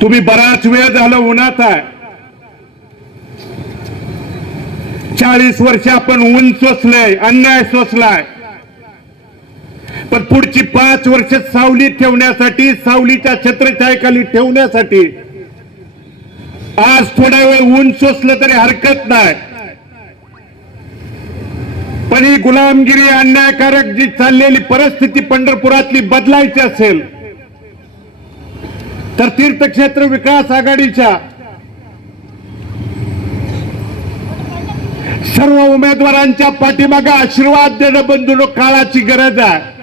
तुम्ही बराच वेळ झालं उन्हात आहे चाळीस वर्ष आपण ऊन सोसलंय अन्याय सोसलाय पण पुढची पाच वर्ष सावली ठेवण्यासाठी सावलीच्या छत्रछायेखाली ठेवण्यासाठी आज थोडा वेळ ऊन सोसलं तरी हरकत नाही पण ही गुलामगिरी अन्यायकारक जी चाललेली परिस्थिती पंढरपुरातली बदलायची असेल तर तीर्थक्षेत्र विकास आघाडीच्या सर्व उमेदवारांच्या पाठीमागे आशीर्वाद देणं बंधून काळाची गरज आहे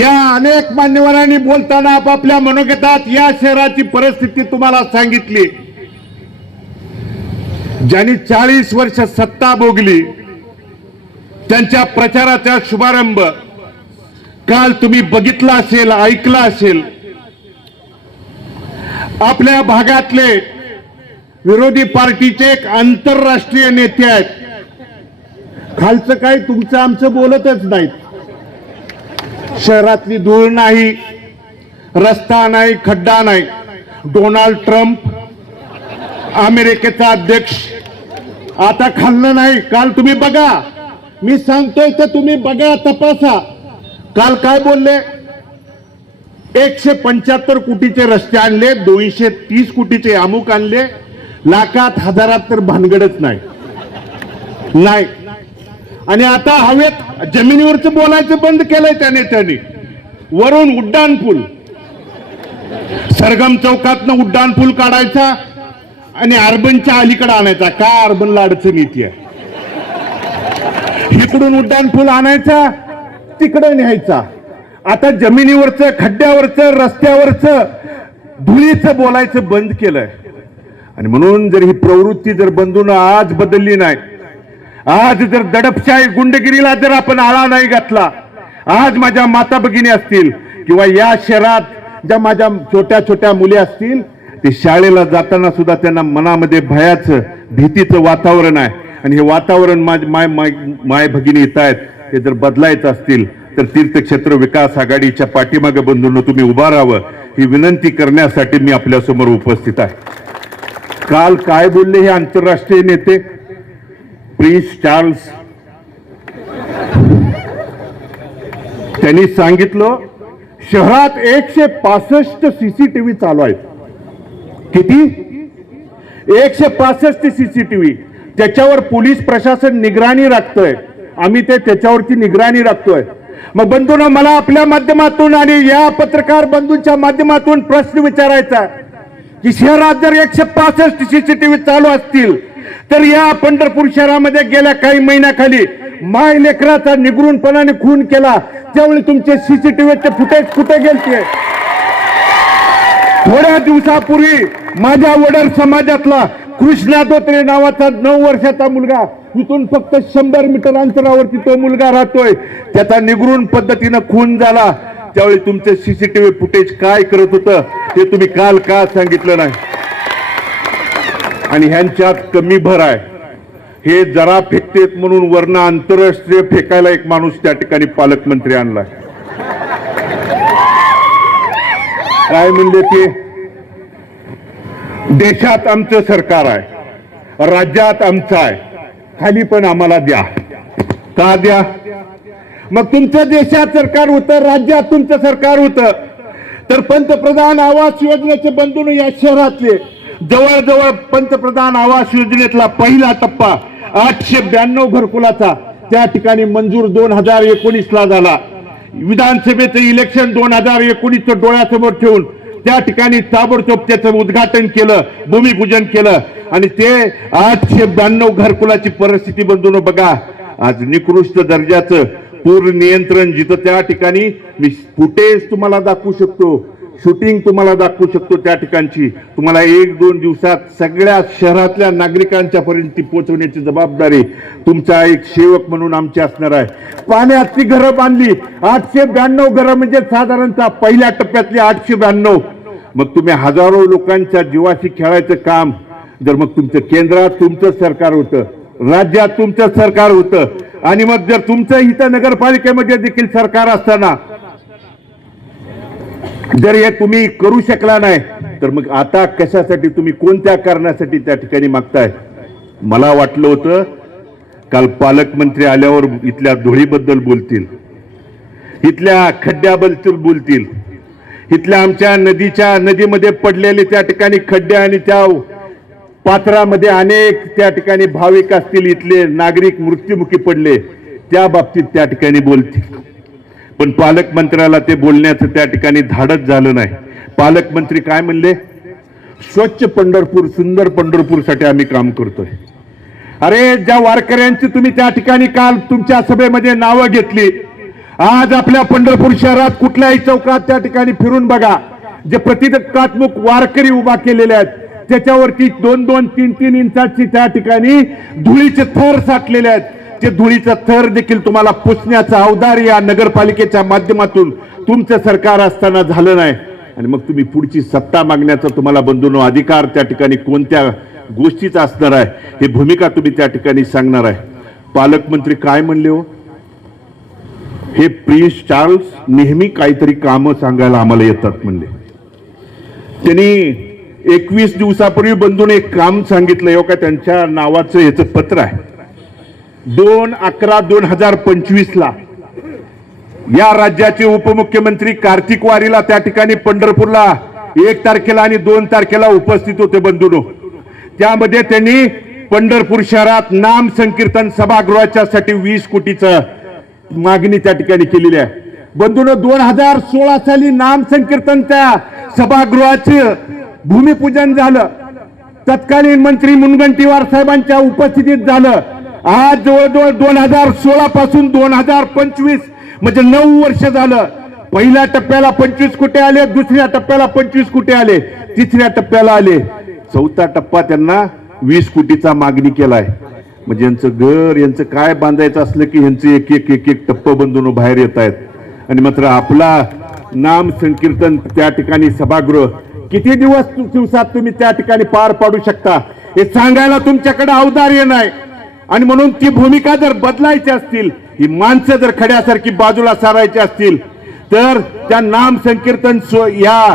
या अनेक मान्यवरांनी बोलताना आपापल्या मनोगतात या शहराची परिस्थिती तुम्हाला सांगितली ज्यांनी चाळीस वर्ष सत्ता भोगली त्यांच्या प्रचाराचा शुभारंभ काल तुम्ही बघितलं असेल ऐकलं असेल आपल्या भागातले विरोधी पार्टीचे एक आंतरराष्ट्रीय नेते आहेत खालचं काय तुमचं आमचं बोलतच नाहीत शहरातली धूळ नाही रस्ता नाही खड्डा नाही डोनाल्ड ट्रम्प अमेरिकेचा अध्यक्ष आता खाल्लं नाही काल तुम्ही बघा मी सांगतोय तर तुम्ही बघा तपासा काल काय बोलले एकशे पंच्याहत्तर कोटीचे रस्ते आणले दोनशे तीस कोटीचे अमुक आणले लाखात हजारात तर भानगडच नाही नाही आणि आता हवेत जमिनीवरच बोलायचं बंद केलंय त्याने त्याने वरून उड्डाण पूल सरगम चौकातनं उड्डाण पूल काढायचा आणि अर्बनच्या अलीकडे आणायचा का अर्बनला अडचण आहे इकडून उड्डाण पूल आणायचा तिकडे न्यायचा आता जमिनीवरचं खड्ड्यावरचं रस्त्यावरचं धुळीचं बोलायचं बंद केलंय आणि म्हणून जर ही प्रवृत्ती जर बंधून आज बदलली नाही आज जर दडपशाही गुंडगिरीला जर आपण आळा नाही घातला आज माझ्या माता भगिनी असतील किंवा या शहरात ज्या माझ्या छोट्या छोट्या मुली असतील ते शाळेला जाताना सुद्धा त्यांना मनामध्ये भयाचं भीतीचं वातावरण आहे आणि हे वातावरण माय माय माय भगिनी येत आहेत ते जर बदलायचं असतील तर तीर्थक्षेत्र विकास आघाडीच्या पाठीमागे बंधून तुम्ही उभा राहावं ही विनंती करण्यासाठी मी आपल्यासमोर उपस्थित आहे काल काय बोलले हे आंतरराष्ट्रीय नेते प्रिन्स चार्ल्स त्यांनी सांगितलं शहरात एकशे पासष्ट सीसीटीव्ही चालू आहेत किती एकशे पासष्ट सीसीटीव्ही त्याच्यावर पोलीस प्रशासन निगराणी राखतंय आम्ही ते त्याच्यावरची निगराणी राखतोय मग बंधून मला आपल्या माध्यमातून आणि या पत्रकार बंधूंच्या माध्यमातून प्रश्न विचारायचा की शहरात जर एकशे पासष्ट सीसीटीव्ही चालू असतील तर या पंढरपूर शहरामध्ये गेल्या काही महिन्याखाली माय लेकराचा निगरूनपणाने खून केला त्यावेळी तुमचे सीसीटीव्हीचे फुटेज कुठे गेलते थोड्या दिवसापूर्वी माझ्या वडर समाजातला कृष्णा धोत्रे नावाचा नऊ वर्षाचा मुलगा इथून फक्त शंभर मीटर अंतरावरती तो मुलगा राहतोय त्याचा निगरून पद्धतीनं खून झाला त्यावेळी तुमचं सीसीटीव्ही फुटेज काय करत होतं ते तुम्ही काल का सांगितलं नाही आणि ह्यांच्यात कमी भर आहे हे जरा फेकतेत म्हणून वर्ण आंतरराष्ट्रीय फेकायला एक माणूस त्या ठिकाणी पालकमंत्री आणलाय काय म्हणले ते देशात आमचं सरकार आहे राज्यात आमचं आहे खाली पण आम्हाला द्या का द्या मग तुमच्या देशात सरकार होतं राज्यात तुमचं सरकार होतं तर पंतप्रधान आवास योजनेचे बंधून या शहरातले जवळजवळ पंतप्रधान आवास योजनेतला पहिला टप्पा आठशे ब्याण्णव घरकुलाचा त्या ठिकाणी मंजूर दोन हजार ला झाला विधानसभेचं इलेक्शन दोन हजार एकोणीसच्या डोळ्यासमोर ठेवून त्या ठिकाणी ताबडतोब त्याचं उद्घाटन केलं भूमिपूजन केलं आणि ते आठशे ब्याण्णव घरकुलाची परिस्थिती बंधून बघा आज निकृष्ट दर्जाचं पूर्ण नियंत्रण जिथं त्या ठिकाणी मी फुटेज तुम्हाला दाखवू शकतो शूटिंग तुम्हाला दाखवू शकतो त्या ठिकाणची तुम्हाला एक दोन दिवसात सगळ्या शहरातल्या नागरिकांच्या पर्यंत ती पोहोचवण्याची जबाबदारी तुमचा एक सेवक म्हणून आमची असणार आहे पाण्यात ती घरं बांधली आठशे ब्याण्णव घरं म्हणजे साधारणतः पहिल्या टप्प्यातली आठशे ब्याण्णव मग तुम्ही हजारो लोकांच्या जीवाशी खेळायचं काम जर मग तुमचं केंद्रात तुमचं सरकार होतं राज्यात तुमचं सरकार होतं आणि मग जर तुमचं इथं नगरपालिकेमध्ये देखील सरकार असताना जर हे तुम्ही करू शकला नाही तर मग आता कशासाठी तुम्ही कोणत्या कारणासाठी त्या ठिकाणी मागताय मला वाटलं होतं काल पालकमंत्री आल्यावर इथल्या धुळीबद्दल बोलतील इथल्या खड्ड्याबद्दल बोलतील इथल्या आमच्या नदीच्या नदीमध्ये पडलेले त्या ठिकाणी खड्डे आणि त्या पात्रामध्ये अनेक त्या ठिकाणी भाविक असतील इथले नागरिक मृत्युमुखी पडले त्या बाबतीत त्या ठिकाणी बोलतील पण पालकमंत्र्याला ते बोलण्याचं त्या ठिकाणी धाडच झालं नाही पालकमंत्री काय म्हणले स्वच्छ पंढरपूर सुंदर पंढरपूरसाठी आम्ही काम करतोय अरे ज्या वारकऱ्यांची तुम्ही त्या ठिकाणी काल तुमच्या सभेमध्ये नावं घेतली आज आपल्या पंढरपूर शहरात कुठल्याही चौकात त्या ठिकाणी फिरून बघा जे प्रतिकात्मक वारकरी उभा केलेले आहेत त्याच्यावरती दोन दोन तीन तीन इंचाची त्या ठिकाणी धुळीचे थर साठलेले आहेत ते धुळीचा थर देखील तुम्हाला पुसण्याचा अवधार या नगरपालिकेच्या माध्यमातून तुमचं सरकार असताना झालं नाही आणि मग तुम्ही पुढची सत्ता मागण्याचा तुम्हाला बंधून अधिकार त्या ठिकाणी कोणत्या गोष्टीचा असणार आहे ही भूमिका तुम्ही त्या ठिकाणी सांगणार आहे पालकमंत्री काय म्हणले हो हे प्रिन्स चार्ल्स नेहमी काहीतरी कामं सांगायला आम्हाला येतात म्हणले त्यांनी एकवीस दिवसापूर्वी बंधून एक काम सांगितलं हो का त्यांच्या नावाचं याचं पत्र आहे दोन अकरा दोन हजार पंचवीसला या राज्याचे उपमुख्यमंत्री कार्तिक वारीला त्या ठिकाणी पंढरपूरला एक तारखेला आणि दोन तारखेला उपस्थित होते बंधूनो त्यामध्ये त्यांनी पंढरपूर शहरात नाम संकीर्तन सभागृहाच्या साठी वीस कोटीचं मागणी त्या ठिकाणी केलेली आहे बंधून दोन हजार सोळा साली नाम संकीर्तन त्या सभागृहाचे भूमिपूजन झालं तत्कालीन मंत्री मुनगंटीवार साहेबांच्या उपस्थितीत झालं आज जवळजवळ दोन हजार सोळा पासून दोन हजार पंचवीस म्हणजे नऊ वर्ष झालं पहिल्या टप्प्याला पंचवीस कुठे आले दुसऱ्या टप्प्याला पंचवीस कुठे आले तिसऱ्या टप्प्याला आले चौथा टप्पा त्यांना वीस कोटीचा मागणी केलाय म्हणजे यांचं घर यांचं काय बांधायचं असलं की यांचे एक एक एक एक टप्प बंधून बाहेर येत आहेत आणि मात्र आपला नाम संकीर्तन त्या ठिकाणी सभागृह किती दिवस दिवसात तुम्ही त्या ठिकाणी पार पाडू शकता हे सांगायला तुमच्याकडे औदार्य नाही आणि म्हणून ती भूमिका जर बदलायची असतील ही माणसं जर खड्यासारखी बाजूला सारायची असतील तर त्या नाम संकीर्तन या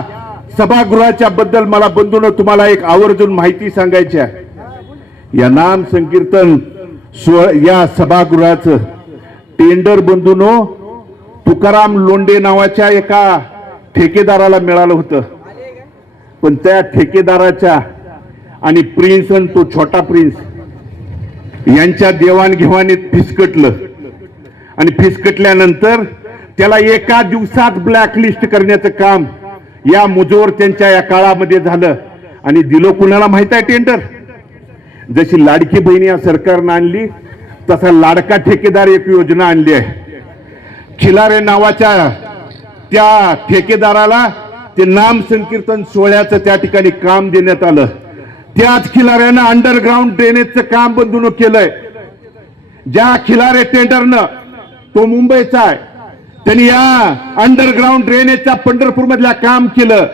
सभागृहाच्या बद्दल मला बंधून तुम्हाला एक आवर्जून माहिती सांगायची आहे या नाम संकीर्तन या सभागृहाचं टेंडर बंधूनो तुकाराम लोंडे नावाच्या एका ठेकेदाराला मिळालं होतं पण त्या ठेकेदाराच्या आणि प्रिन्स आणि तो छोटा प्रिन्स यांच्या देवाणघेवाणीत फिसकटलं आणि फिसकटल्यानंतर त्याला एका दिवसात ब्लॅकलिस्ट करण्याचं काम या मुजोर त्यांच्या या काळामध्ये झालं आणि दिलो कुणाला माहित आहे टेंडर जशी लाडकी बहिणी या सरकारनं आणली तसा लाडका ठेकेदार एक योजना आणली आहे खिलारे नावाच्या त्या ठेकेदाराला ते नाम संकीर्तन सोहळ्याचं त्या ठिकाणी काम देण्यात आलं त्याच खिलाऱ्यानं अंडरग्राऊंड ड्रेनेजचं काम बंधून केलंय ज्या खिलारे टेंडरनं तो मुंबईचा आहे त्यांनी या अंडरग्राऊंड ड्रेनेजच्या पंढरपूर मधल्या काम केलं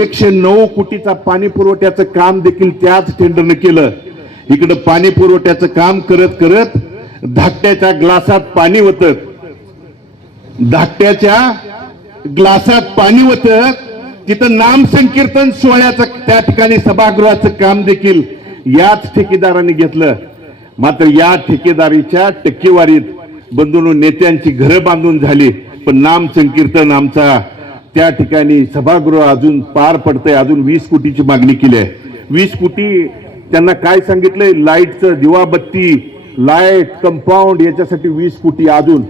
एकशे नऊ कोटीचा पाणी पुरवठ्याचं काम देखील त्याच टेंडरनं केलं इकडं पाणी पुरवठ्याचं काम करत करत धाकट्याच्या ग्लासात पाणी होतं धाकट्याच्या ग्लासात पाणी होतं तिथं नाम संकीर्तन सोहळ्याचं त्या ठिकाणी सभागृहाचं काम देखील याच ठेकेदाराने घेतलं मात्र या ठेकेदारीच्या टक्केवारीत बंधून नेत्यांची घरं बांधून झाली पण नाम संकीर्तन आमचा त्या ठिकाणी सभागृह अजून पार पडतंय अजून वीस कोटीची मागणी केली आहे वीस कोटी त्यांना काय सांगितलंय लाईटचं दिवाबत्ती लाईट कंपाऊंड याच्यासाठी वीस फुटी अजून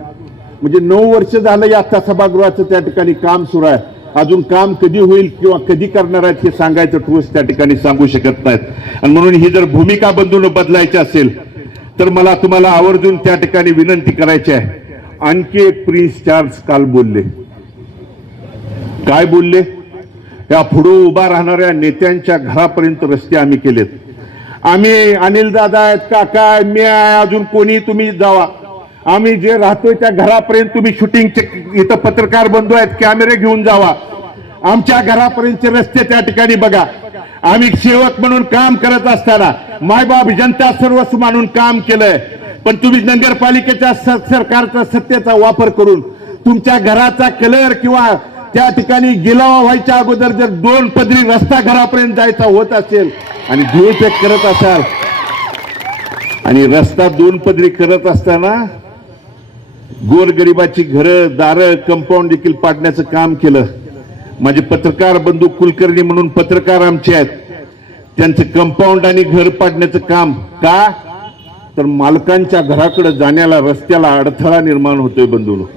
म्हणजे नऊ वर्ष झालं या आता सभागृहाचं त्या ठिकाणी काम सुरू आहे अजून काम कधी होईल किंवा कधी करणार आहेत हे सांगायचं ठोस त्या ठिकाणी सांगू शकत नाहीत आणि म्हणून ही जर भूमिका बंधून बदलायची असेल तर मला तुम्हाला आवर्जून त्या ठिकाणी विनंती करायची आहे आणखी एक प्रिन्स चार्ल्स काल बोलले काय बोलले या पुढे उभा राहणाऱ्या नेत्यांच्या घरापर्यंत रस्ते आम्ही केलेत आम्ही अनिल दादा आहेत काका मी आहे अजून कोणी तुम्ही जावा आम्ही जे राहतोय त्या घरापर्यंत तुम्ही शूटिंगचे इथं पत्रकार बंधू आहेत कॅमेरे घेऊन जावा आमच्या घरापर्यंतचे रस्ते त्या ठिकाणी बघा आम्ही सेवक म्हणून काम करत असताना मायबाप जनता सर्वस्व मानून काम केलंय पण तुम्ही नगरपालिकेच्या सरकारचा सत्तेचा वापर करून तुमच्या घराचा कलर किंवा त्या ठिकाणी गिलावा व्हायच्या अगोदर जर दोन पदरी रस्ता घरापर्यंत जायचा होत असेल आणि दुरुपयोग करत असाल आणि रस्ता दोन पदरी करत असताना गोरगरिबाची घरं दारं कंपाऊंड देखील पाडण्याचं काम केलं माझे पत्रकार बंधू कुलकर्णी म्हणून पत्रकार आमचे आहेत त्यांचं कंपाऊंड आणि घर पाडण्याचं काम का तर मालकांच्या घराकडे जाण्याला रस्त्याला अडथळा निर्माण होतोय बंधू लोक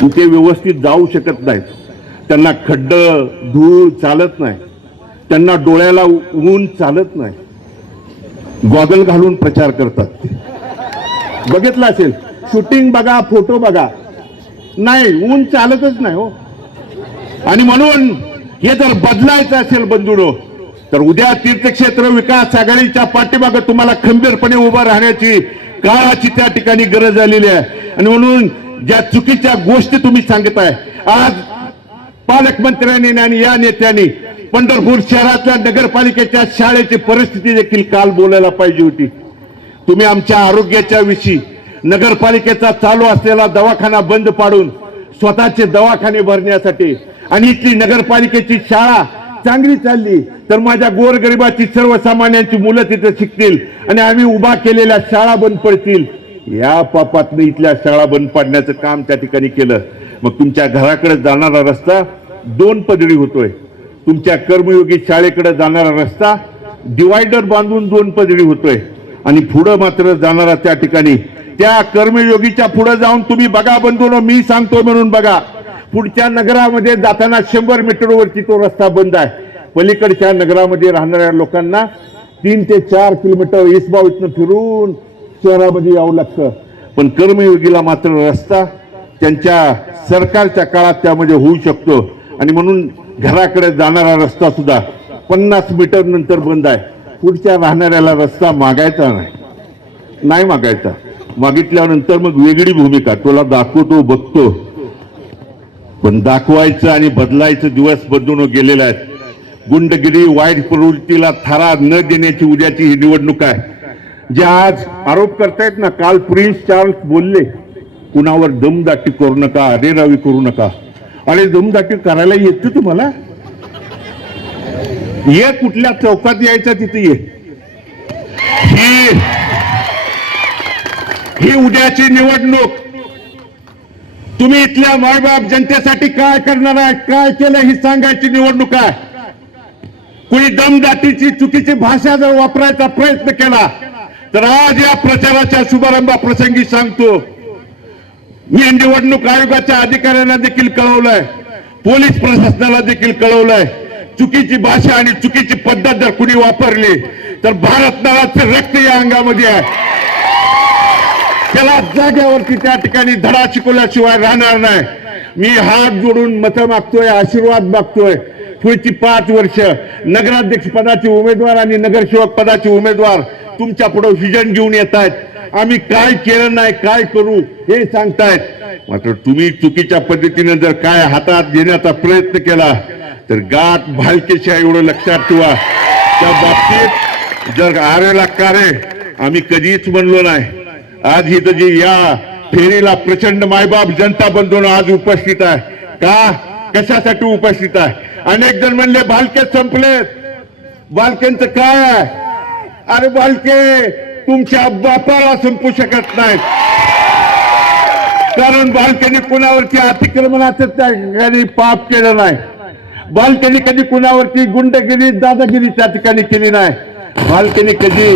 कुठे व्यवस्थित जाऊ शकत नाहीत त्यांना खड्ड धूळ चालत नाही त्यांना डोळ्याला ऊन चालत नाही गॉगल घालून प्रचार करतात बघितला असेल शूटिंग बघा फोटो बघा नाही ऊन चालतच नाही हो आणि म्हणून हे जर बदलायचं असेल बंधुडो तर उद्या तीर्थक्षेत्र विकास आघाडीच्या पाठीमागं तुम्हाला खंबीरपणे उभं राहण्याची काळाची त्या ठिकाणी गरज आलेली आहे आणि म्हणून ज्या चुकीच्या गोष्टी तुम्ही सांगत आहे आज पालकमंत्र्यांनी आणि या नेत्यांनी पंढरपूर शहरातल्या नगरपालिकेच्या शाळेची परिस्थिती देखील काल बोलायला पाहिजे होती तुम्ही आमच्या आरोग्याच्या विषयी नगरपालिकेचा चालू असलेला दवाखाना बंद पाडून स्वतःचे दवाखाने भरण्यासाठी आणि इथली नगरपालिकेची शाळा चांगली चालली तर माझ्या गोरगरिबाची सर्वसामान्यांची मुलं तिथे शिकतील आणि आम्ही उभा केलेल्या शाळा बंद पडतील या पापातनं इथल्या शाळा बंद पाडण्याचं काम त्या ठिकाणी केलं मग तुमच्या घराकडे जाणारा रस्ता दोन पदरी होतोय तुमच्या कर्मयोगी शाळेकडे जाणारा रस्ता डिवायडर बांधून दोन पदरी होतोय आणि पुढं मात्र जाणारा त्या ठिकाणी त्या कर्मयोगीच्या पुढे जाऊन तुम्ही बघा बंधून मी सांगतो म्हणून बघा पुढच्या नगरामध्ये जाताना शंभर मीटरवरती तो रस्ता बंद आहे पलीकडच्या नगरामध्ये राहणाऱ्या लोकांना तीन ते चार किलोमीटर इसबाव इथनं फिरून शहरामध्ये यावं लागतं पण कर्मयोगीला मात्र रस्ता त्यांच्या सरकारच्या काळात त्यामध्ये होऊ शकतो आणि म्हणून घराकडे जाणारा रस्ता सुद्धा पन्नास मीटर नंतर बंद आहे पुढच्या राहणाऱ्याला रस्ता मागायचा नाही नाही मागायचा मागितल्यानंतर मग वेगळी भूमिका तुला दाखवतो बघतो पण दाखवायचं आणि बदलायचं दिवस बदलून गेलेला आहे गुंडगिरी वाईट प्रवृत्तीला थारा न देण्याची उद्याची ही निवडणूक आहे जे आज आरोप करतायत ना काल प्रिन्स चार्ल्स बोलले कुणावर दमदाटी करू नका अरेरावी करू नका अरे दमदाटी करायला येते तुम्हाला ये कुठल्या चौकात यायचा तिथे ये ही उद्याची निवडणूक तुम्ही इथल्या मायबाप जनतेसाठी काय करणार आहे काय केलं ही सांगायची निवडणूक आहे कुणी दमदाटीची चुकीची भाषा जर वापरायचा प्रयत्न केला तर आज या प्रचाराच्या शुभारंभाप्रसंगी सांगतो मी निवडणूक आयोगाच्या अधिकाऱ्यांना देखील कळवलंय पोलीस प्रशासनाला देखील कळवलंय चुकीची भाषा आणि चुकीची पद्धत जर कुणी वापरली तर भारत नावाचे रक्त या अंगामध्ये आहे त्याला जाग्यावरती त्या ठिकाणी धडा शिकवल्याशिवाय राहणार नाही मी हात जोडून मतं मागतोय आशीर्वाद मागतोय पुढची पाच वर्ष नगराध्यक्ष पदाचे उमेदवार आणि नगरसेवक पदाचे उमेदवार तुमच्या पुढे व्हिजन घेऊन येत आहेत आम्ही काय केलं नाही काय करू हे सांगतायत मात्र तुम्ही चुकीच्या पद्धतीने जर काय हातात घेण्याचा प्रयत्न केला तर गात भालकेशा एवढं लक्षात ठेवा त्या बाबतीत जर आरेला कारे आम्ही कधीच म्हणलो नाही आज ही तर जी या फेरीला प्रचंड मायबाप जनता बंधून आज उपस्थित आहे का कशासाठी उपस्थित आहे अनेक जण म्हणले बालके संपलेत बालकेंचं काय अरे बालके तुमच्या बापाला संपू शकत नाही कारण बालकेने कुणावरती अतिक्रमणाचं त्या पाप केलं नाही बालकेने कधी कुणावरती गुंडगिरी दादागिरी त्या ठिकाणी केली नाही बालकेने कधी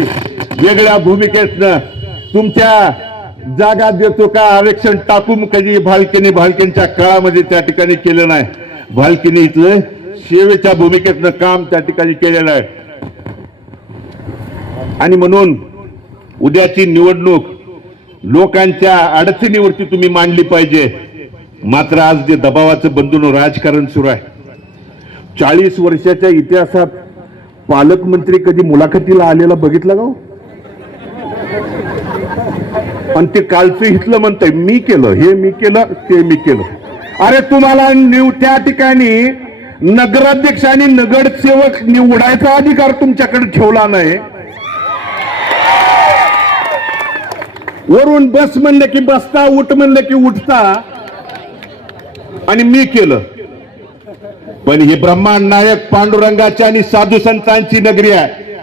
वेगळ्या भूमिकेतनं तुमच्या जागा देतो का आरक्षण टाकून कधी भालकेने भालकेंच्या काळामध्ये त्या ठिकाणी केलं नाही भालकेने इथलं सेवेच्या भूमिकेतनं काम त्या ठिकाणी केलेलं आहे आणि म्हणून उद्याची निवडणूक लोकांच्या अडचणीवरती तुम्ही मांडली पाहिजे मात्र आज जे दबावाचं बंधून राजकारण सुरू आहे चाळीस वर्षाच्या इतिहासात पालकमंत्री कधी मुलाखतीला आलेला बघितला का हो? आणि ते कालचं हितलं म्हणतंय मी केलं हे मी केलं ते मी केलं अरे तुम्हाला न्यू त्या ठिकाणी नगराध्यक्ष आणि नगरसेवक निवडायचा अधिकार तुमच्याकडे ठेवला नाही वरून बस म्हणलं की बसता उठ म्हणलं की उठता आणि मी केलं पण ही ब्रह्मांड नायक पांडुरंगाची आणि साधू संतांची नगरी आहे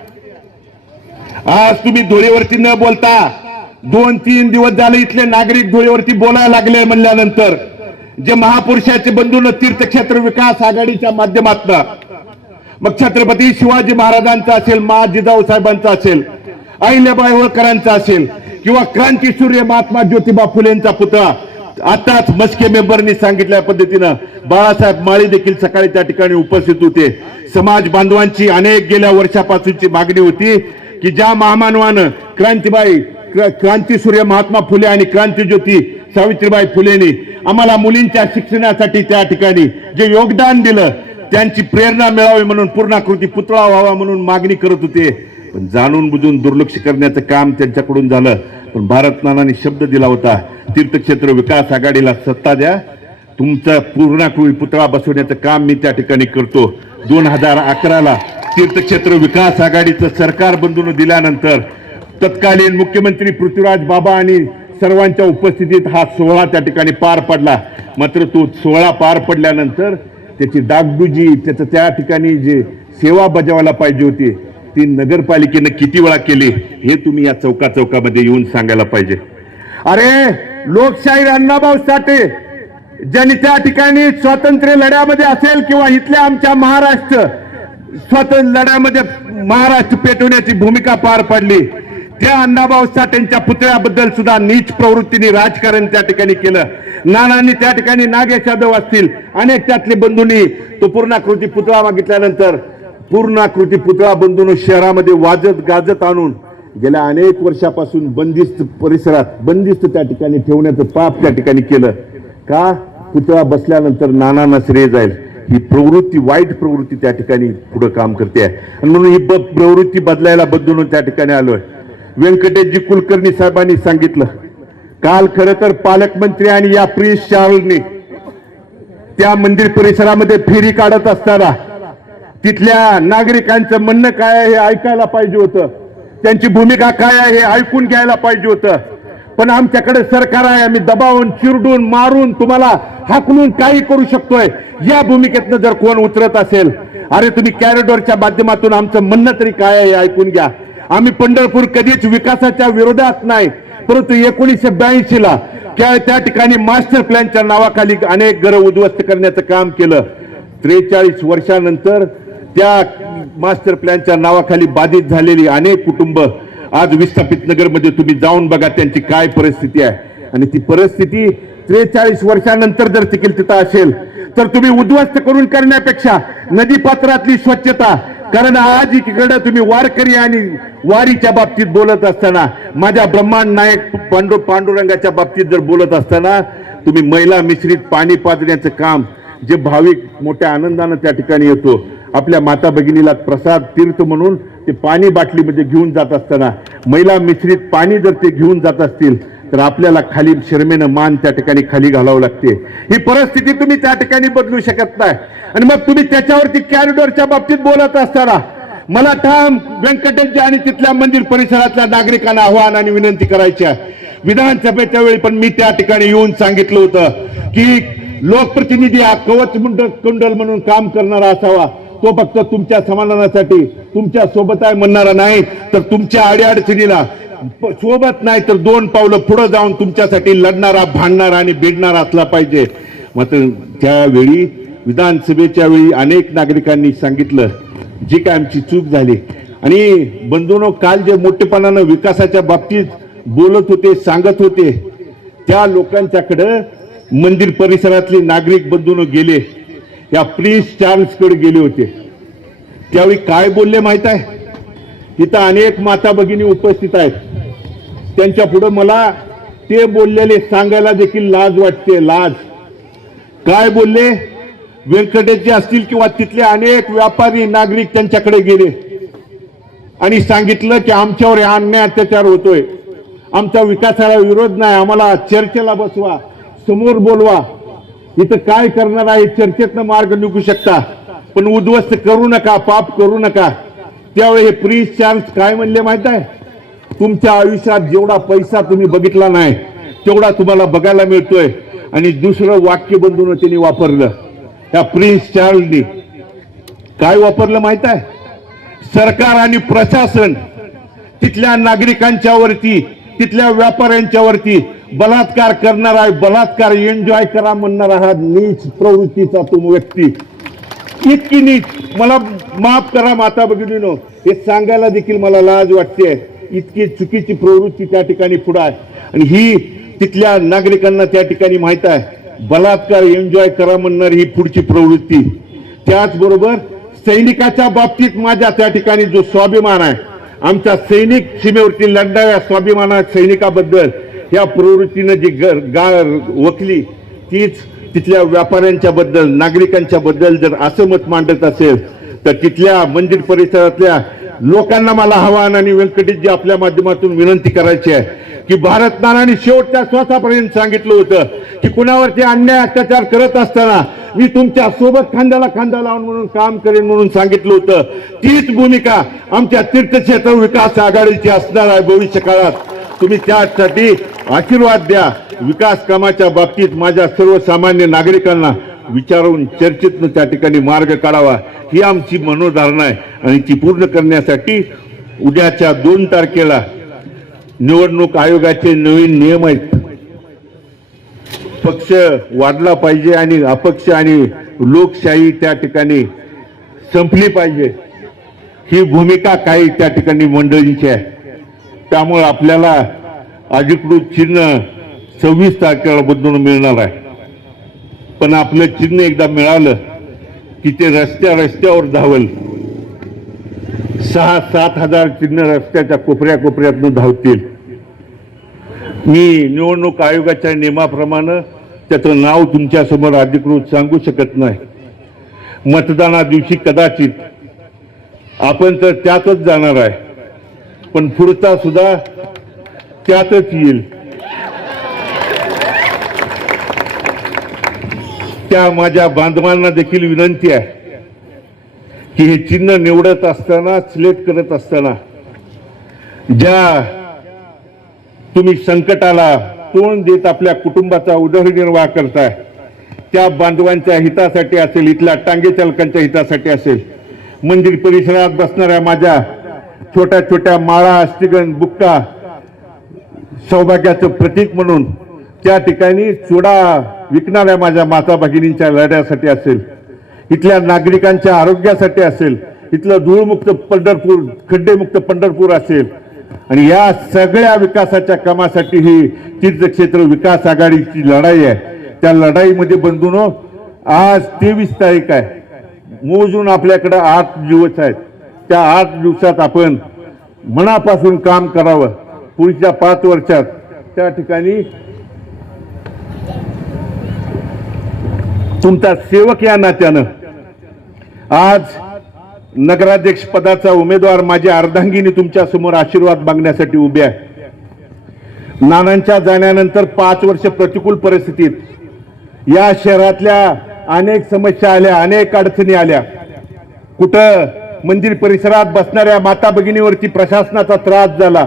आज तुम्ही धुळेवरती न बोलता दोन तीन दिवस झाले इथले नागरिक धुळेवरती बोलायला लागले म्हणल्यानंतर जे महापुरुषाचे बंधून तीर्थक्षेत्र विकास आघाडीच्या माध्यमातून मग छत्रपती शिवाजी महाराजांचा असेल मा जिजाऊ साहेबांचा असेल अहिल्याबाई होळकरांचा असेल किंवा क्रांती सूर्य महात्मा ज्योतिबा यांचा पुतळा आताच मस्के मेंबरनी सांगितल्या पद्धतीनं बाळासाहेब माळी देखील सकाळी त्या ठिकाणी उपस्थित होते समाज बांधवांची अनेक गेल्या वर्षापासूनची मागणी होती की ज्या महामानवानं क्रांतीबाई क्रांती सूर्य महात्मा फुले आणि क्रांती ज्योती सावित्रीबाई फुलेनी आम्हाला मुलींच्या शिक्षणासाठी त्या ठिकाणी जे योगदान दिलं त्यांची प्रेरणा मिळावी म्हणून पूर्णाकृती पुतळा व्हावा म्हणून मागणी करत होते पण जाणून बुजून दुर्लक्ष करण्याचं काम त्यांच्याकडून झालं पण भारतनानाने शब्द दिला होता तीर्थक्षेत्र विकास आघाडीला सत्ता द्या तुमचा पूर्णाकृती पुतळा बसवण्याचं काम मी त्या ठिकाणी करतो दोन हजार अकराला तीर्थक्षेत्र विकास आघाडीचं सरकार बंधून दिल्यानंतर तत्कालीन मुख्यमंत्री पृथ्वीराज बाबा आणि सर्वांच्या उपस्थितीत हा सोहळा त्या ठिकाणी पार पडला मात्र तो सोहळा पार पडल्यानंतर त्याची डागडुजी त्याचं त्या ठिकाणी जे सेवा बजावायला पाहिजे होती ती नगरपालिकेनं किती वेळा केली हे तुम्ही या चौका चौकामध्ये येऊन सांगायला पाहिजे अरे लोकशाही अण्णाभाऊ साठे ज्यांनी त्या ठिकाणी स्वातंत्र्य लढ्यामध्ये असेल किंवा इथल्या आमच्या महाराष्ट्र स्वातंत्र्य लढ्यामध्ये महाराष्ट्र पेटवण्याची भूमिका पार पाडली त्या अण्णाभाऊ साठेंच्या पुतळ्याबद्दल सुद्धा नीच प्रवृत्तीने राजकारण त्या ठिकाणी केलं नानांनी त्या ठिकाणी नागेश यादव असतील अनेक त्यातले बंधूंनी तो पूर्णाकृती पुतळा मागितल्यानंतर पूर्णाकृती पुतळा बंधून शहरामध्ये वाजत गाजत आणून गेल्या अनेक वर्षापासून बंदिस्त परिसरात बंदिस्त त्या ठिकाणी ठेवण्याचं पाप त्या ठिकाणी केलं का पुतळा बसल्यानंतर नानांना श्रेय जाईल ही प्रवृत्ती वाईट प्रवृत्ती त्या ठिकाणी पुढं काम करते आहे आणि म्हणून ही ब प्रवृत्ती बदलायला बदलून त्या ठिकाणी आलोय व्यंकटेशजी कुलकर्णी साहेबांनी सांगितलं काल खरं तर पालकमंत्री आणि या प्रिन्स चार्लने त्या मंदिर परिसरामध्ये फेरी काढत असताना तिथल्या नागरिकांचं म्हणणं काय आहे हे ऐकायला पाहिजे होतं त्यांची भूमिका काय आहे हे ऐकून घ्यायला पाहिजे होतं पण आमच्याकडे सरकार आहे आम्ही दबावून चिरडून मारून तुम्हाला हाकलून काही करू शकतोय या भूमिकेतनं जर कोण उतरत असेल अरे तुम्ही कॅरिडॉरच्या माध्यमातून आमचं म्हणणं तरी काय आहे हे ऐकून घ्या आम्ही पंढरपूर कधीच विकासाच्या विरोधात नाही परंतु एकोणीसशे ब्याऐंशी ला त्या ठिकाणी मास्टर प्लॅनच्या नावाखाली अनेक घरं उद्ध्वस्त करण्याचं काम केलं त्रेचाळीस वर्षानंतर त्या मास्टर प्लॅनच्या नावाखाली बाधित झालेली अनेक कुटुंब आज विस्थापित नगरमध्ये तुम्ही जाऊन बघा त्यांची काय परिस्थिती आहे आणि ती परिस्थिती त्रेचाळीस वर्षानंतर जर तिकील तिथं असेल तर तुम्ही उद्ध्वस्त करून करण्यापेक्षा नदीपात्रातली स्वच्छता कारण आज इकडं तुम्ही वारकरी आणि वारीच्या बाबतीत बोलत असताना माझ्या ब्रह्मांड नायक पांडू पांडुरंगाच्या बाबतीत जर बोलत असताना तुम्ही महिला मिश्रित पाणी पाजण्याचं काम जे भाविक मोठ्या आनंदानं त्या ठिकाणी येतो आपल्या माता भगिनीला प्रसाद तीर्थ म्हणून ते पाणी बाटलीमध्ये घेऊन जात असताना महिला मिश्रित पाणी जर ते घेऊन जात असतील तर आपल्याला खाली शर्मेनं मान त्या ठिकाणी खाली घालावं लागते ही परिस्थिती तुम्ही त्या ठिकाणी बदलू शकत नाही आणि मग तुम्ही त्याच्यावरती कॅरिडॉरच्या बाबतीत बोलत असताना मला ठाम व्यंकटेशजी आणि तिथल्या मंदिर परिसरातल्या नागरिकांना आव्हान आणि विनंती करायची आहे विधानसभेच्या वेळी पण मी त्या ठिकाणी येऊन सांगितलं होतं की लोकप्रतिनिधी हा कवच कुंडल म्हणून काम करणारा असावा तो फक्त तुमच्या समाधानासाठी तुमच्या सोबत आहे म्हणणारा नाही तर तुमच्या अडीअडचणीला सोबत नाही तर दोन पावलं पुढे जाऊन तुमच्यासाठी लढणारा भांडणारा आणि बिडणारा असला पाहिजे मात्र त्यावेळी विधानसभेच्या वेळी अनेक नागरिकांनी सांगितलं जी काय आमची चूक झाली आणि बंधूनो काल जे मोठेपणानं विकासाच्या बाबतीत बोलत होते सांगत होते त्या लोकांच्याकडं मंदिर परिसरातले नागरिक बंधून गेले या प्रिन्स चार्ल्सकडे गेले होते त्यावेळी काय बोलले माहीत आहे इथं अनेक माता भगिनी उपस्थित आहेत त्यांच्या पुढं मला ते बोललेले सांगायला देखील लाज वाटते लाज काय बोलले जी असतील किंवा तिथले अनेक व्यापारी नागरिक त्यांच्याकडे गेले आणि सांगितलं की आमच्यावर अन्याय अत्याचार होतोय आमच्या विकासाला विरोध नाही आम्हाला चर्चेला बसवा समोर बोलवा इथं काय करणार आहे चर्चेतनं मार्ग निघू शकता पण उद्ध्वस्त करू नका पाप करू नका त्यावेळी हे प्रिन्स चार्ल्स काय म्हणले माहित आहे तुमच्या आयुष्यात जेवढा पैसा तुम्ही बघितला नाही तेवढा तुम्हाला बघायला मिळतोय आणि दुसरं वाक्य बंधून त्यांनी वापरलं त्या प्रिन्स चार्ल्सनी काय वापरलं माहित आहे सरकार आणि प्रशासन तिथल्या नागरिकांच्यावरती तिथल्या व्यापाऱ्यांच्यावरती बलात्कार करणार आहे बलात्कार एन्जॉय करा म्हणणारा हा नीच प्रवृत्तीचा तो व्यक्ती इतकी नीच मला माफ करा माता भगिनीनो हे सांगायला देखील मला लाज वाटते इतकी चुकीची प्रवृत्ती त्या ठिकाणी पुढं आहे आणि ही तिथल्या नागरिकांना त्या ठिकाणी माहीत आहे बलात्कार एन्जॉय करा म्हणणारी ही पुढची प्रवृत्ती त्याचबरोबर सैनिकाच्या बाबतीत माझ्या त्या ठिकाणी जो स्वाभिमान आहे आमच्या सैनिक सीमेवरती लढणाऱ्या स्वाभिमाना सैनिकाबद्दल या प्रवृत्तीनं जी गर वकली तीच तिथल्या व्यापाऱ्यांच्या बद्दल नागरिकांच्या बद्दल जर असं मत मांडत असेल तर तिथल्या मंदिर परिसरातल्या लोकांना मला आव्हान आणि व्यंकटेशजी आपल्या माध्यमातून विनंती करायची आहे की भारत नारायण शेवटच्या श्वासापर्यंत सांगितलं होतं की कुणावरती अन्याय अत्याचार करत असताना मी तुमच्या सोबत खांद्याला खांदा लावून म्हणून काम करेन म्हणून सांगितलं होतं तीच भूमिका आमच्या तीर्थक्षेत्र विकास आघाडीची असणार आहे भविष्य काळात तुम्ही त्यासाठी आशीर्वाद द्या विकास कामाच्या बाबतीत माझ्या सर्वसामान्य नागरिकांना विचारून चर्चेतनं त्या ठिकाणी मार्ग काढावा ही आमची मनोधारणा आहे आणि ती पूर्ण करण्यासाठी उद्याच्या दोन तारखेला निवडणूक आयोगाचे नवीन नियम आहेत पक्ष वाढला पाहिजे आणि अपक्ष आणि लोकशाही त्या ठिकाणी संपली पाहिजे ही भूमिका काही त्या ठिकाणी मंडळींची आहे त्यामुळे आपल्याला अधिकृत चिन्ह सव्वीस तारखेला बदलून मिळणार आहे पण आपलं चिन्ह एकदा मिळालं की ते रस्त्या रस्त्यावर धावल सहा सात हजार चिन्ह रस्त्याच्या कोपऱ्या कोपऱ्यातनं धावतील मी निवडणूक आयोगाच्या नियमाप्रमाणे त्याचं नाव तुमच्यासमोर अधिकृत सांगू शकत नाही मतदाना दिवशी कदाचित आपण तर त्यातच जाणार आहे पण पुढचा सुद्धा त्यातच येईल त्या माझ्या बांधवांना देखील विनंती आहे की हे चिन्ह निवडत असताना सिलेक्ट करत असताना ज्या तुम्ही संकटाला तोंड देत आपल्या कुटुंबाचा उदरनिर्वाह करताय त्या बांधवांच्या हितासाठी असेल इथल्या टांगे चालकांच्या हितासाठी असेल मंदिर परिसरात बसणाऱ्या माझ्या छोट्या छोट्या माळा अस्तिगण बुक्का सौभाग्याचं प्रतीक म्हणून त्या ठिकाणी चुडा विकणाऱ्या माझ्या माता भगिनींच्या लढ्यासाठी असेल इथल्या नागरिकांच्या आरोग्यासाठी असेल इथलं धूळमुक्त पंढरपूर खड्डेमुक्त पंढरपूर असेल आणि या सगळ्या विकासाच्या कामासाठी ही तीर्थक्षेत्र विकास आघाडीची लढाई आहे त्या लढाईमध्ये बंधून आज तेवीस तारीख आहे मोजून आपल्याकडे आठ दिवस आहेत त्या आठ दिवसात आपण मनापासून काम करावं पुढच्या पाच वर्षात त्या ठिकाणी तुमचा सेवक या नात्यानं आज नगराध्यक्ष पदाचा उमेदवार माझ्या अर्धांगिनी तुमच्या समोर आशीर्वाद मागण्यासाठी उभे आहे नानांच्या जाण्यानंतर पाच वर्ष प्रतिकूल परिस्थितीत या शहरातल्या अनेक समस्या आल्या अनेक अडचणी आल्या कुठं मंदिर परिसरात बसणाऱ्या माता भगिनीवरती प्रशासनाचा त्रास झाला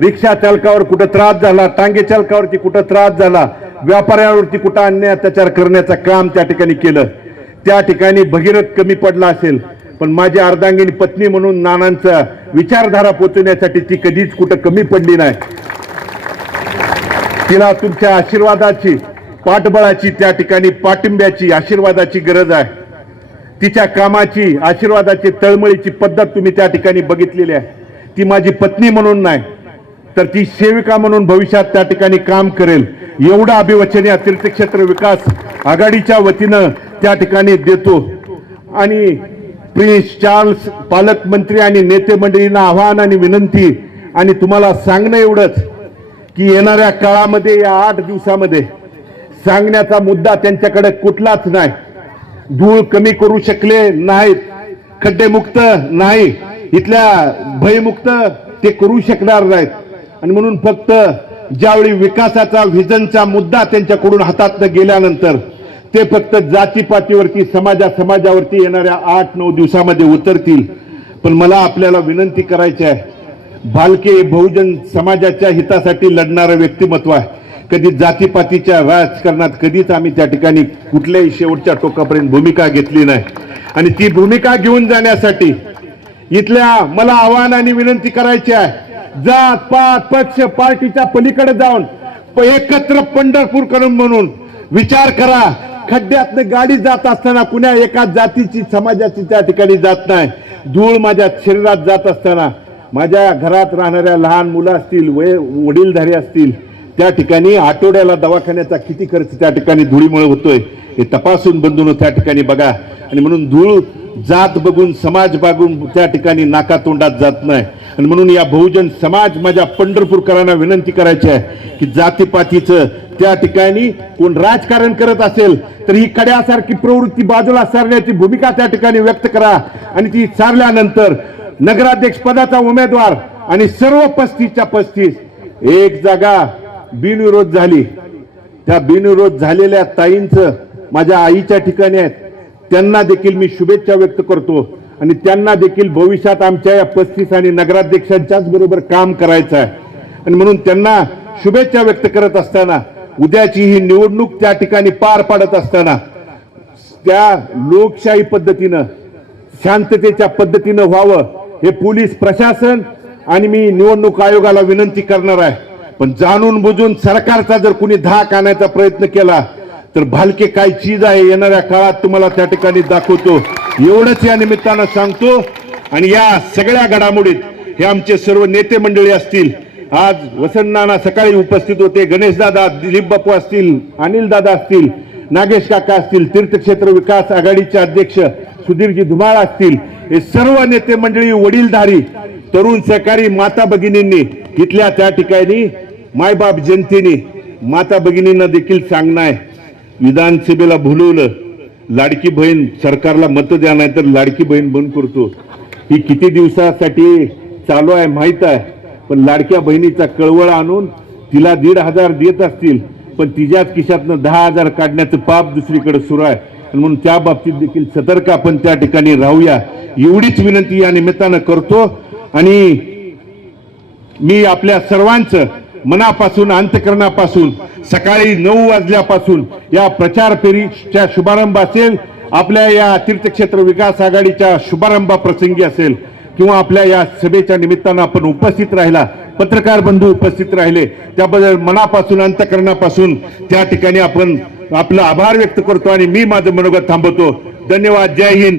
रिक्षा चालकावर कुठं त्रास झाला टांगे चालकावरती कुठं त्रास झाला व्यापाऱ्यावरती कुठं अन्याय अत्याचार करण्याचं काम त्या ठिकाणी केलं त्या ठिकाणी भगीरथ कमी पडला असेल पण माझी अर्धांगिनी पत्नी म्हणून नानांचा विचारधारा पोचवण्यासाठी ती कधीच कुठं कमी पडली नाही तिला तुमच्या आशीर्वादाची पाठबळाची त्या ठिकाणी पाठिंब्याची आशीर्वादाची गरज आहे तिच्या कामाची आशीर्वादाची तळमळीची पद्धत तुम्ही त्या ठिकाणी बघितलेली आहे ती माझी पत्नी म्हणून नाही तर ती सेविका म्हणून भविष्यात त्या ठिकाणी काम करेल एवढं अभिवचन या तीर्थक्षेत्र विकास आघाडीच्या वतीनं त्या ठिकाणी देतो आणि प्रिन्स चार्ल्स पालकमंत्री आणि नेते मंडळींना आव्हान आणि विनंती आणि तुम्हाला सांगणं एवढंच की येणाऱ्या काळामध्ये या आठ दिवसामध्ये सांगण्याचा मुद्दा त्यांच्याकडे कुठलाच नाही धूळ कमी करू शकले नाहीत खड्डेमुक्त नाही इथल्या भयमुक्त ते करू शकणार नाहीत आणि म्हणून फक्त ज्यावेळी विकासाचा व्हिजनचा मुद्दा त्यांच्याकडून हातात गेल्यानंतर ते फक्त जातीपातीवरती समाजा समाजावरती येणाऱ्या आठ नऊ दिवसामध्ये उतरतील पण मला आपल्याला विनंती करायची आहे भालके बहुजन समाजाच्या हितासाठी लढणारं व्यक्तिमत्व आहे कधी जातीपातीच्या राजकारणात कधीच आम्ही त्या ठिकाणी कुठल्याही शेवटच्या टोकापर्यंत भूमिका घेतली नाही आणि ती भूमिका घेऊन जाण्यासाठी इथल्या मला आव्हान आणि विनंती करायची आहे जात पात पक्ष पार्टीच्या पलीकडे जाऊन एकत्र पंढरपूर करून म्हणून विचार करा खड्ड्यातनं गाडी जात असताना कुण्या एका जातीची समाजाची त्या ठिकाणी जात नाही धूळ माझ्या शरीरात जात असताना माझ्या घरात राहणाऱ्या लहान मुलं असतील वय वडीलधारे असतील त्या ठिकाणी आठवड्याला दवाखान्याचा किती खर्च त्या ठिकाणी धुळीमुळे होतोय हे तपासून बंधून त्या ठिकाणी बघा आणि म्हणून धूळ जात बघून समाज बघून त्या ठिकाणी नाकातोंडात जात नाही आणि म्हणून या बहुजन समाज माझ्या पंढरपूरकरांना विनंती करायची आहे की जातीपातीचं त्या ठिकाणी कोण राजकारण करत असेल तर ही कड्यासारखी प्रवृत्ती बाजूला सारण्याची भूमिका त्या ठिकाणी व्यक्त करा आणि ती सारल्यानंतर नगराध्यक्ष पदाचा उमेदवार आणि सर्व पस्तीसच्या पस्तीस एक जागा बिनविरोध झाली त्या बिनविरोध झालेल्या ताईंचं माझ्या आईच्या ठिकाणी आहेत त्यांना देखील मी शुभेच्छा व्यक्त करतो आणि त्यांना देखील भविष्यात आमच्या या पस्तीस आणि नगराध्यक्षांच्याच बरोबर काम करायचं आहे आणि म्हणून त्यांना शुभेच्छा व्यक्त करत असताना उद्याची ही निवडणूक त्या ठिकाणी पार पाडत असताना त्या लोकशाही पद्धतीनं शांततेच्या पद्धतीनं व्हावं हे पोलीस प्रशासन आणि मी निवडणूक आयोगाला विनंती करणार आहे पण जाणून बुजून सरकारचा जर कुणी धाक आणायचा प्रयत्न केला तर भालके काय चीज आहे येणाऱ्या काळात तुम्हाला त्या ठिकाणी दाखवतो एवढंच या निमित्तानं सांगतो आणि या सगळ्या घडामोडीत हे आमचे सर्व नेते मंडळी असतील आज नाना सकाळी उपस्थित होते गणेशदादा दिलीप बापू असतील अनिलदादा असतील नागेश काका असतील तीर्थक्षेत्र विकास आघाडीचे अध्यक्ष सुधीरजी धुमाळ असतील हे सर्व नेते मंडळी वडीलधारी तरुण सहकारी माता भगिनींनी इथल्या त्या ठिकाणी मायबाप जयंतीने माता भगिनींना देखील सांगणं आहे विधानसभेला भुलवलं लाडकी बहीण सरकारला मतं द्या नाही तर लाडकी बहीण बंद करतो ही किती दिवसासाठी चालू आहे माहीत आहे पण लाडक्या बहिणीचा कळवळ आणून तिला दीड हजार देत असतील पण तिच्याच खिशातनं दहा हजार काढण्याचं पाप दुसरीकडे सुरू आहे म्हणून त्या बाबतीत देखील सतर्क आपण त्या ठिकाणी राहूया एवढीच विनंती या निमित्तानं करतो आणि मी आपल्या सर्वांचं मनापासून अंतकरणापासून सकाळी नऊ वाजल्यापासून या प्रचार फेरीच्या शुभारंभ असेल आपल्या या तीर्थक्षेत्र विकास आघाडीच्या शुभारंभाप्रसंगी प्रसंगी असेल किंवा आपल्या या सभेच्या निमित्तानं आपण उपस्थित राहिला पत्रकार बंधू उपस्थित राहिले त्याबद्दल मनापासून अंतकरणापासून त्या ठिकाणी आपण आपला आभार व्यक्त करतो आणि मी माझं मनोगत थांबवतो धन्यवाद जय हिंद